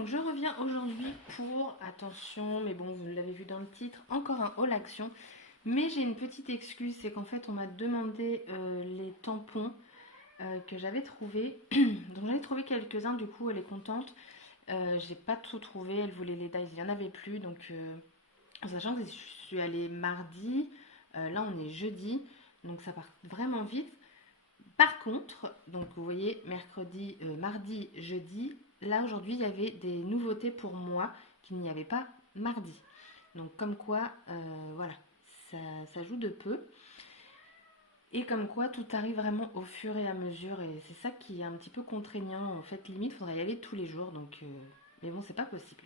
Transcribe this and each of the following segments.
donc je reviens aujourd'hui pour, attention, mais bon, vous l'avez vu dans le titre, encore un haul action. Mais j'ai une petite excuse, c'est qu'en fait on m'a demandé les tampons que j'avais trouvés. Donc j'en ai trouvé quelques-uns, du coup elle est contente. J'ai pas tout trouvé, elle voulait les dies, il n'y en avait plus. Donc en sachant que je suis allée mardi, là on est jeudi, donc ça part vraiment vite. Par contre, donc vous voyez, mercredi, mardi, jeudi, là aujourd'hui il y avait des nouveautés pour moi qu'il n'y avait pas mardi. Donc comme quoi, voilà, ça joue de peu. Et comme quoi tout arrive vraiment au fur et à mesure. Et c'est ça qui est un petit peu contraignant. En fait, limite, il faudrait y aller tous les jours. Donc, mais bon, c'est pas possible.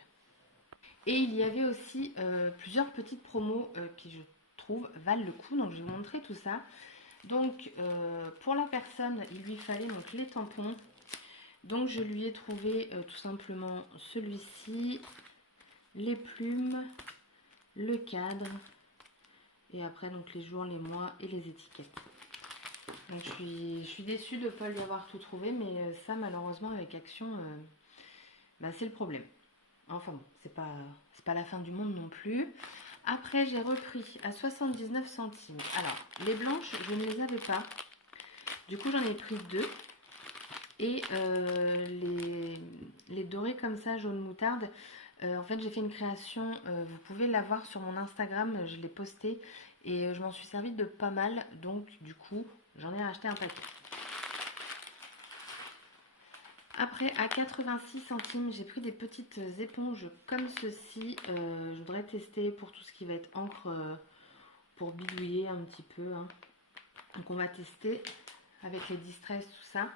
Et il y avait aussi plusieurs petites promos qui, je trouve, valent le coup. Donc je vais vous montrer tout ça. Donc pour la personne, il lui fallait donc les tampons. Donc je lui ai trouvé tout simplement celui-ci, les plumes, le cadre et après donc les jours, les mois et les étiquettes. Donc je suis déçue de ne pas lui avoir tout trouvé, mais ça malheureusement avec Action, bah, c'est le problème. Enfin bon, c'est pas la fin du monde non plus. Après j'ai repris à 79 centimes. Alors les blanches, je ne les avais pas. Du coup j'en ai pris deux. Et les dorés comme ça, jaune moutarde, en fait j'ai fait une création, vous pouvez la voir sur mon Instagram, je l'ai posté et je m'en suis servi de pas mal, donc du coup j'en ai racheté un paquet. Après à 86 centimes, j'ai pris des petites éponges comme ceci, je voudrais tester pour tout ce qui va être encre, pour bidouiller un petit peu, hein. Donc on va tester avec les distress, tout ça.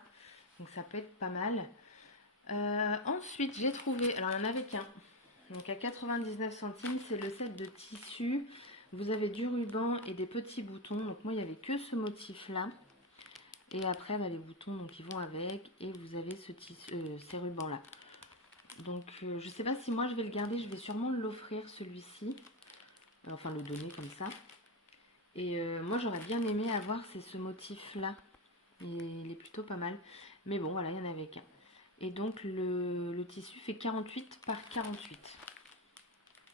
Donc ça peut être pas mal. Ensuite, j'ai trouvé, alors il n'y en avait qu'un. Donc à 99 centimes, c'est le set de tissu. Vous avez du ruban et des petits boutons. Donc moi, il n'y avait que ce motif-là. Et après, bah, les boutons, donc ils vont avec. Et vous avez ce tissu, ces rubans-là. Donc je ne sais pas si moi je vais le garder. Je vais sûrement l'offrir celui-ci. Enfin, le donner comme ça. Et moi, j'aurais bien aimé avoir ce motif-là. Il est plutôt pas mal. Mais bon, voilà, il n'y en avait qu'un. Et donc le tissu fait 48 par 48.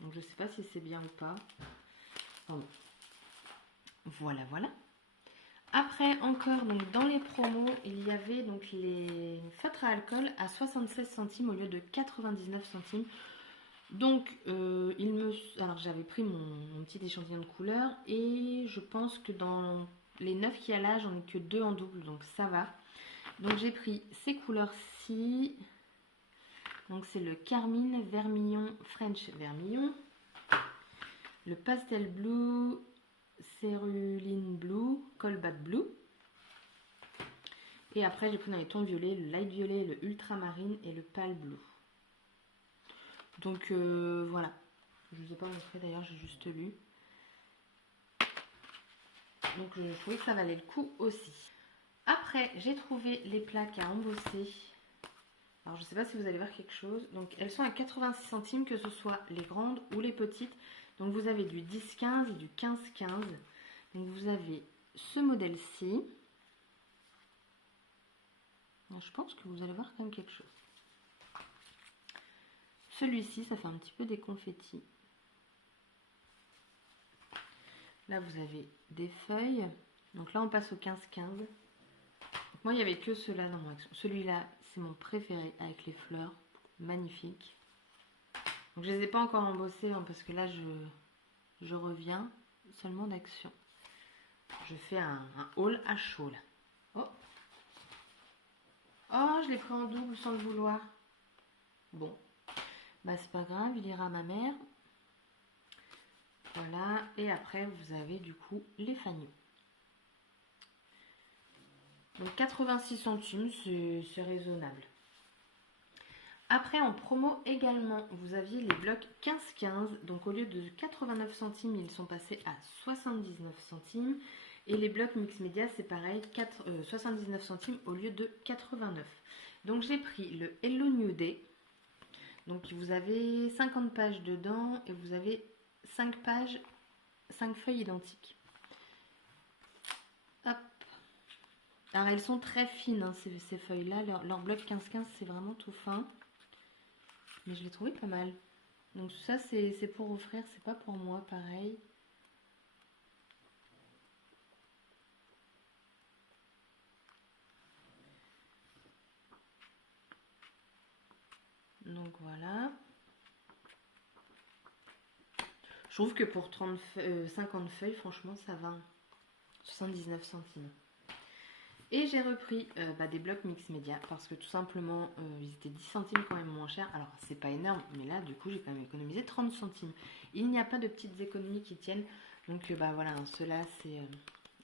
Donc je ne sais pas si c'est bien ou pas. Enfin, bon. Voilà, voilà. Après encore, donc dans les promos, il y avait donc les feutres à alcool à 76 centimes au lieu de 99 centimes. Donc alors j'avais pris mon petit échantillon de couleurs et je pense que dans les 9 qu'il y a là, j'en ai que 2 en double, donc ça va. Donc j'ai pris ces couleurs-ci. Donc c'est le carmine, vermillon, French vermillon, le pastel blue, céruline blue, cobalt blue. Et après j'ai pris dans les tons violets, le light violet, le ultramarine et le pale blue. Donc voilà. Je ne vous ai pas montré d'ailleurs, j'ai juste lu. Donc je trouvais que ça valait le coup aussi. Après j'ai trouvé les plaques à embosser. Alors je ne sais pas si vous allez voir quelque chose. Donc elles sont à 86 centimes, que ce soit les grandes ou les petites. Donc vous avez du 10-15 et du 15-15. Donc vous avez ce modèle-ci. Je pense que vous allez voir quand même quelque chose. Celui-ci, ça fait un petit peu des confettis. Là vous avez des feuilles. Donc là on passe au 15-15. Moi il n'y avait que ceux-là dans mon action. Celui-là c'est mon préféré avec les fleurs. Magnifique. Donc je ne les ai pas encore embossés hein, parce que là je reviens seulement d'action. Je fais un haul à chaud là. Oh, oh, je l'ai pris en double sans le vouloir. Bon, bah c'est pas grave, il ira à ma mère. Voilà, et après vous avez du coup les fanions. Donc 86 centimes, c'est raisonnable. Après en promo également, vous aviez les blocs 15-15. Donc au lieu de 89 centimes, ils sont passés à 79 centimes. Et les blocs mix média, c'est pareil, 79 centimes au lieu de 89. Donc j'ai pris le Hello New Day. Donc vous avez 50 pages dedans et vous avez 5 pages, 5 feuilles identiques. Hop. Alors elles sont très fines hein, ces feuilles-là. Leur bloc 15-15 c'est vraiment tout fin. Mais je l'ai trouvé pas mal. Donc ça c'est pour offrir, c'est pas pour moi, pareil. Donc voilà. Je trouve que pour 50 feuilles, franchement, ça va. 79 centimes. Et j'ai repris des blocs mix média parce que tout simplement, ils étaient 10 centimes quand même moins chers. Alors, c'est pas énorme, mais là, du coup, j'ai quand même économisé 30 centimes. Il n'y a pas de petites économies qui tiennent. Donc, voilà, hein, ceux-là, c'est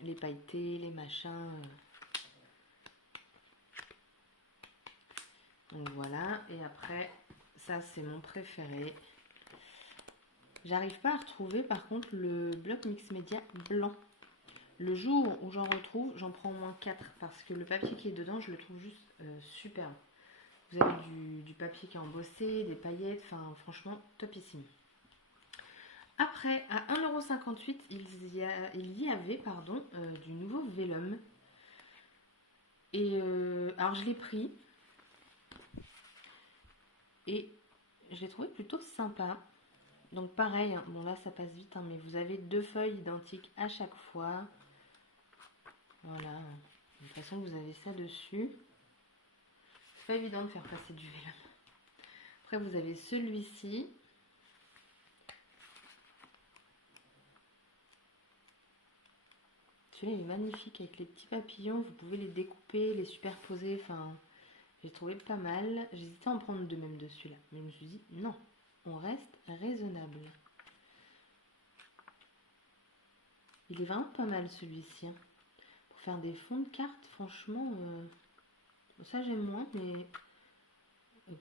les pailletés, les machins. Donc, voilà. Et après, ça, c'est mon préféré. J'arrive pas à retrouver, par contre, le bloc mix média blanc. Le jour où j'en retrouve, j'en prends au moins 4 parce que le papier qui est dedans, je le trouve juste superbe. Vous avez du papier qui est embossé, des paillettes, enfin franchement topissime. Après, à 1,58 €, il y avait du nouveau vélum. Et alors je l'ai pris et je l'ai trouvé plutôt sympa. Donc pareil, hein, bon là ça passe vite, hein, mais vous avez 2 feuilles identiques à chaque fois. Voilà, de toute façon vous avez ça dessus. C'est pas évident de faire passer du vélum. Après vous avez celui-ci. Celui-là il est magnifique avec les petits papillons. Vous pouvez les découper, les superposer. Enfin, j'ai trouvé pas mal. J'hésitais à en prendre deux même de celui-là. Mais je me suis dit non, on reste raisonnable. Il est vraiment pas mal celui-ci. Hein. Pour faire des fonds de cartes, franchement, ça j'aime moins. Mais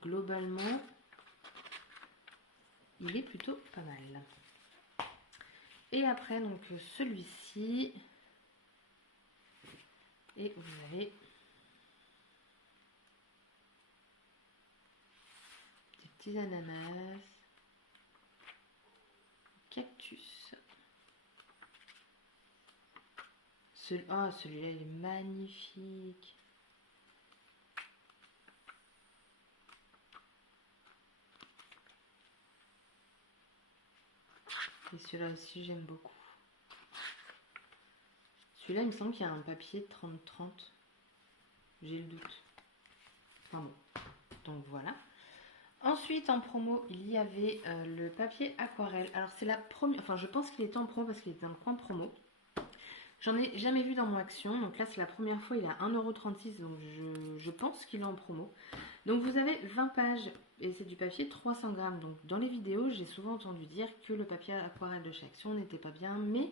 globalement, il est plutôt pas mal. Et après, donc celui-ci. Et vous avez des petits ananas, cactus. Oh, celui-là, il est magnifique. Et celui-là aussi, j'aime beaucoup. Celui-là, il me semble qu'il y a un papier 30-30. J'ai le doute. Enfin bon. Donc voilà. Ensuite, en promo, il y avait le papier aquarelle. Alors, c'est la première... Enfin, je pense qu'il était en promo parce qu'il était dans le coin promo. J'en ai jamais vu dans mon action. Donc là, c'est la première fois. Il est à 1,36 €. Donc, je pense qu'il est en promo. Donc, vous avez 20 pages. Et c'est du papier 300 grammes. Donc, dans les vidéos, j'ai souvent entendu dire que le papier aquarelle de chez Action n'était pas bien. Mais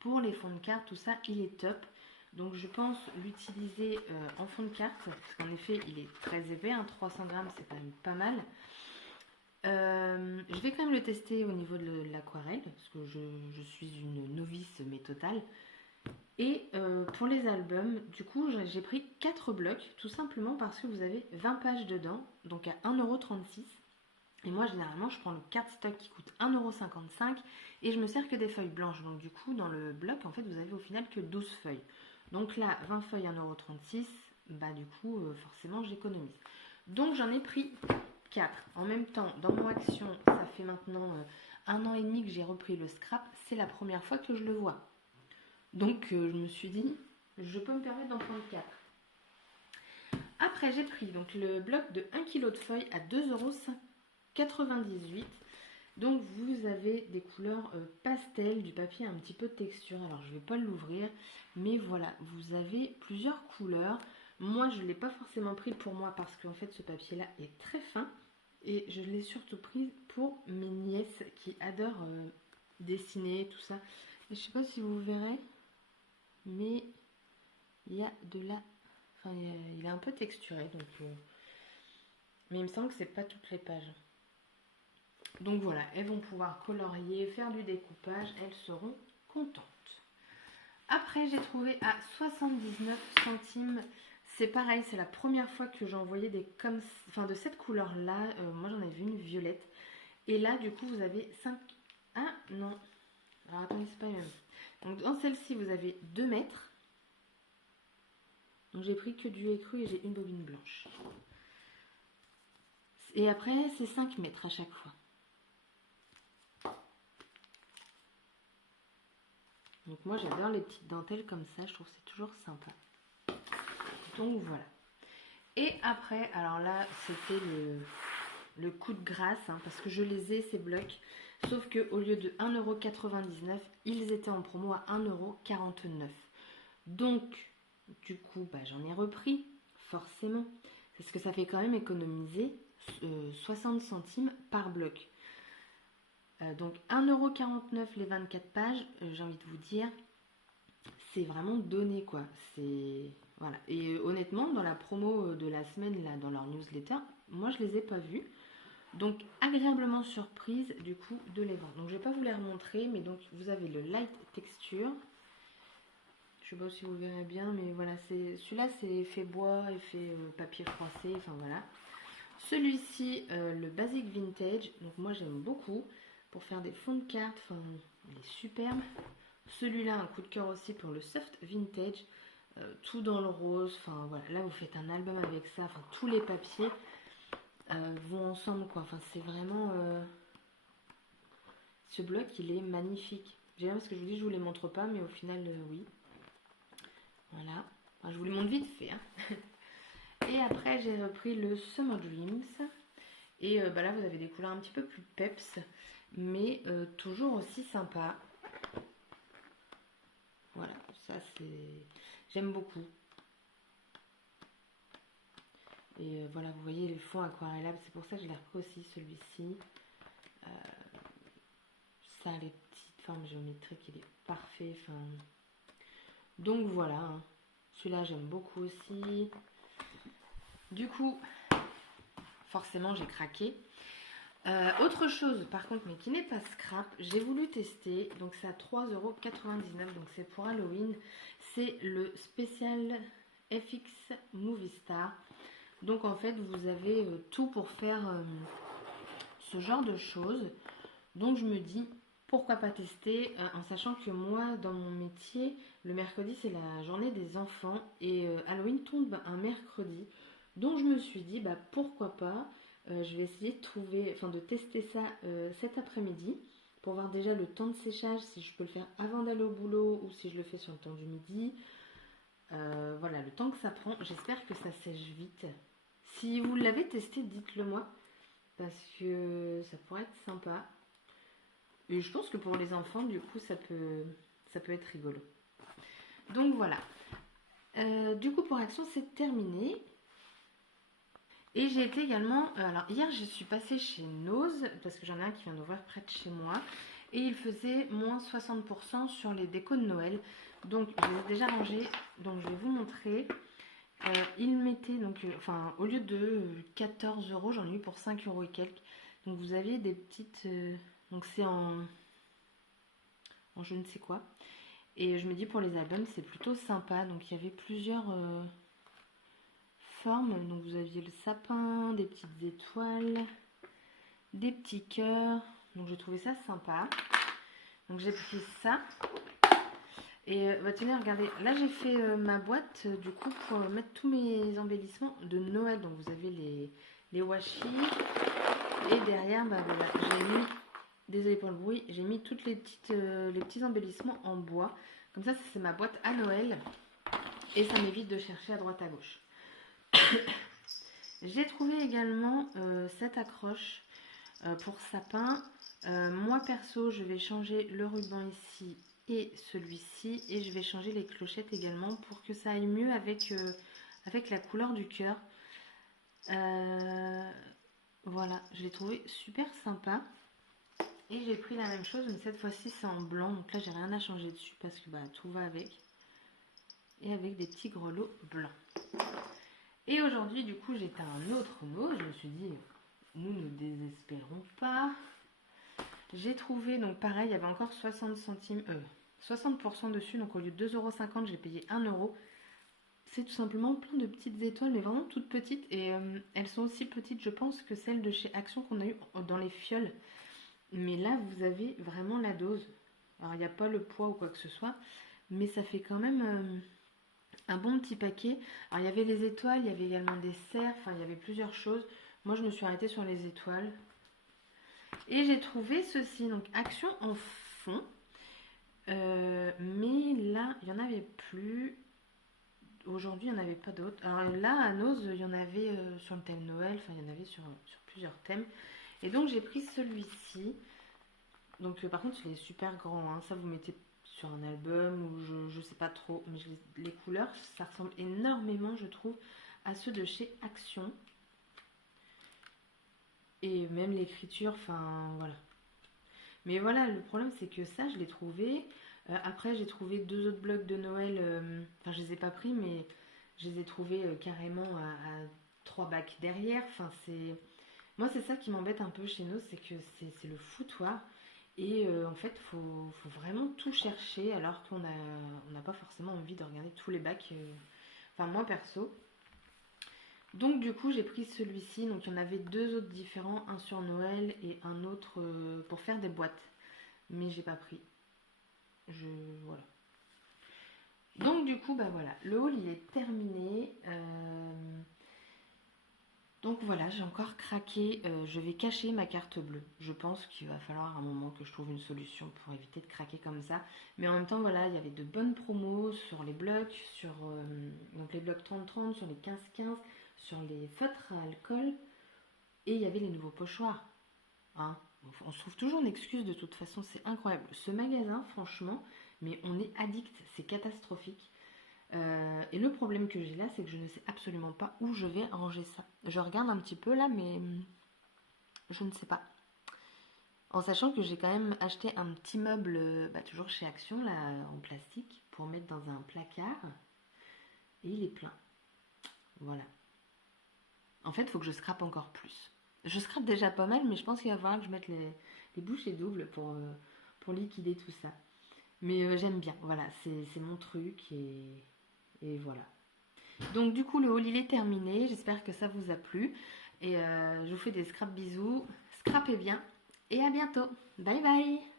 pour les fonds de cartes, tout ça, il est top. Donc, je pense l'utiliser en fond de carte. Parce qu'en effet, il est très épais. 300 grammes, c'est quand même pas mal. Je vais quand même le tester au niveau de l'aquarelle. Parce que je suis une novice, mais totale. Et pour les albums, du coup, j'ai pris 4 blocs, tout simplement parce que vous avez 20 pages dedans, donc à 1,36 €. Et moi, généralement, je prends le cardstock qui coûte 1,55 € et je me sers que des feuilles blanches. Donc, du coup, dans le bloc, en fait, vous avez au final que 12 feuilles. Donc là, 20 feuilles, 1,36 €, bah du coup, forcément, j'économise. Donc, j'en ai pris 4. En même temps, dans mon action, ça fait maintenant 1 an et demi que j'ai repris le scrap. C'est la première fois que je le vois. Donc, je me suis dit, je peux me permettre d'en prendre 4. Après, j'ai pris donc, le bloc de 1 kg de feuilles à 2,98 €. Donc, vous avez des couleurs pastel, du papier un petit peu de texture. Alors, je ne vais pas l'ouvrir, mais voilà, vous avez plusieurs couleurs. Moi, je ne l'ai pas forcément pris pour moi parce qu'en fait, ce papier-là est très fin. Et je l'ai surtout pris pour mes nièces qui adorent dessiner, tout ça. Et je ne sais pas si vous verrez. Mais il y a de la... Enfin, il est un peu texturé. Donc, mais il me semble que c'est pas toutes les pages. Donc voilà, elles vont pouvoir colorier, faire du découpage. Elles seront contentes. Après, j'ai trouvé à 79 centimes. C'est pareil, c'est la première fois que j'en voyais des comme... Enfin, de cette couleur-là. Moi, j'en avais vu une violette. Et là, du coup, vous avez 5... Ah, non. Alors, attendez, c'est pas le même. Donc, dans celle-ci, vous avez 2 mètres. Donc j'ai pris que du écru et j'ai une bobine blanche. Et après, c'est 5 mètres à chaque fois. Donc moi, j'adore les petites dentelles comme ça. Je trouve que c'est toujours sympa. Donc voilà. Et après, alors là, c'était le coup de grâce, hein, parce que je les ai, ces blocs. Sauf qu'au lieu de 1,99 €, ils étaient en promo à 1,49 €. Donc, du coup, bah, j'en ai repris, forcément. Parce que ça fait quand même économiser 60 centimes par bloc. Donc 1,49 € les 24 pages, j'ai envie de vous dire, c'est vraiment donné quoi. C'est voilà. Et honnêtement, dans la promo de la semaine là, dans leur newsletter, moi je les ai pas vus. Donc agréablement surprise du coup de les voir. Donc je vais pas vous les remontrer, mais donc vous avez le light texture. Je sais pas si vous verrez bien, mais voilà, c'est celui-là, c'est effet bois, effet papier froissé, enfin voilà. Celui-ci, le basic vintage, donc moi j'aime beaucoup pour faire des fonds de cartes, enfin il est superbe. Celui-là, un coup de cœur aussi pour le soft vintage, tout dans le rose, enfin voilà, là vous faites un album avec ça, enfin tous les papiers vont ensemble quoi, enfin c'est vraiment, ce bloc il est magnifique. J'aime parce que je vous dis je vous les montre pas, mais au final oui, voilà, enfin, je vous les montre vite fait, hein. Et après j'ai repris le Summer Dreams, et bah là vous avez des couleurs un petit peu plus peps, mais toujours aussi sympa. Voilà, ça c'est... J'aime beaucoup. Et voilà, vous voyez les fonds aquarellables, c'est pour ça que je l'ai repris aussi celui-ci. Ça, les petites formes géométriques, il est parfait. Enfin... Donc voilà, hein. Celui-là j'aime beaucoup aussi. Du coup, forcément j'ai craqué. Autre chose par contre, mais qui n'est pas scrap, j'ai voulu tester, donc c'est à 3,99 €, donc c'est pour Halloween, c'est le spécial FX Movie Star. Donc en fait vous avez tout pour faire ce genre de choses, donc je me dis pourquoi pas tester, en sachant que moi dans mon métier, le mercredi c'est la journée des enfants, et Halloween tombe un mercredi, donc je me suis dit bah pourquoi pas. Je vais essayer de trouver, enfin de tester ça cet après-midi pour voir déjà le temps de séchage, si je peux le faire avant d'aller au boulot ou si je le fais sur le temps du midi. Voilà, le temps que ça prend, j'espère que ça sèche vite. Si vous l'avez testé, dites-le moi, parce que ça pourrait être sympa. Et je pense que pour les enfants, du coup, ça peut être rigolo. Donc voilà. Du coup, pour Action, c'est terminé. Et j'ai été également, alors hier je suis passée chez Nose, parce que j'en ai un qui vient d'ouvrir près de chez moi, et il faisait moins 60% sur les décos de Noël. Donc je les ai déjà rangés, donc je vais vous montrer. Il mettait, donc, enfin au lieu de 14 €, j'en ai eu pour 5 € et quelques. Donc vous aviez des petites, donc c'est en je ne sais quoi. Et je me dis pour les albums c'est plutôt sympa, donc il y avait plusieurs... formes. Donc vous aviez le sapin, des petites étoiles, des petits cœurs. Donc j'ai trouvé ça sympa. Donc j'ai pris ça. Et bah tenez, regardez, là j'ai fait ma boîte du coup pour mettre tous mes embellissements de Noël. Donc vous avez les washi. Et derrière, bah voilà, j'ai mis, désolé pour le bruit, j'ai mis toutes les petits embellissements en bois. Comme ça c'est ma boîte à Noël. Et ça m'évite de chercher à droite à gauche. J'ai trouvé également cette accroche pour sapin. Moi perso, je vais changer le ruban ici et celui-ci. Et je vais changer les clochettes également pour que ça aille mieux avec la couleur du cœur. Voilà, je l'ai trouvé super sympa. Et j'ai pris la même chose, mais cette fois-ci c'est en blanc. Donc là, j'ai rien à changer dessus parce que bah, tout va avec. Et avec des petits grelots blancs. Et aujourd'hui, du coup, j'étais à un autre mot. Je me suis dit, nous ne désespérons pas. J'ai trouvé, donc pareil, il y avait encore 60 centimes, 60% dessus. Donc au lieu de 2,50 €, j'ai payé 1 €. C'est tout simplement plein de petites étoiles, mais vraiment toutes petites. Et elles sont aussi petites, je pense, que celles de chez Action qu'on a eu dans les fioles. Mais là, vous avez vraiment la dose. Alors, il n'y a pas le poids ou quoi que ce soit. Mais ça fait quand même... un bon petit paquet. Alors il y avait les étoiles, il y avait également des cerfs, enfin il y avait plusieurs choses. Moi, je me suis arrêtée sur les étoiles. Et j'ai trouvé ceci, donc Action en fond. Mais là, il n'y en avait plus. Aujourd'hui, il n'y en avait pas d'autres. Alors là, à Nose, il y en avait sur le thème Noël. Enfin, il y en avait sur plusieurs thèmes. Et donc, j'ai pris celui-ci. Donc, par contre, il est super grand. Hein. Ça, vous mettez sur un album ou je sais pas trop. Mais les couleurs, ça ressemble énormément, je trouve, à ceux de chez Action. Et même l'écriture, enfin, voilà. Mais voilà, le problème, c'est que ça, je l'ai trouvé. Après, j'ai trouvé deux autres blocs de Noël. Enfin, je les ai pas pris, mais je les ai trouvés carrément à 3 bacs derrière. Enfin, c'est... Moi, c'est ça qui m'embête un peu chez nous, c'est que c'est le foutoir. Et en fait, faut vraiment tout chercher alors on n'a pas forcément envie de regarder tous les bacs. Enfin, moi perso. Donc du coup, j'ai pris celui-ci. Donc il y en avait deux autres différents, un sur Noël et un autre pour faire des boîtes. Mais j'ai pas pris. Voilà. Donc du coup, bah voilà, le haul il est terminé. Donc voilà, j'ai encore craqué. Je vais cacher ma carte bleue. Je pense qu'il va falloir un moment que je trouve une solution pour éviter de craquer comme ça. Mais en même temps, voilà, il y avait de bonnes promos sur les blocs, sur donc les blocs 30-30, sur les 15-15, sur les feutres à alcool. Et il y avait les nouveaux pochoirs. Hein. On se trouve toujours une excuse de toute façon, c'est incroyable. Ce magasin, franchement, mais on est addict, c'est catastrophique. Et le problème que j'ai là, c'est que je ne sais absolument pas où je vais ranger ça. Je regarde un petit peu là, mais je ne sais pas. En sachant que j'ai quand même acheté un petit meuble, toujours chez Action, là, en plastique, pour mettre dans un placard. Et il est plein. Voilà. En fait, il faut que je scrape encore plus. Je scrape déjà pas mal, mais je pense qu'il va falloir que je mette les bouchées doubles pour liquider tout ça. Mais j'aime bien, voilà, c'est mon truc et voilà. Donc du coup le haul il est terminé, j'espère que ça vous a plu. Et je vous fais des scrap bisous, scrapez bien et à bientôt. Bye bye.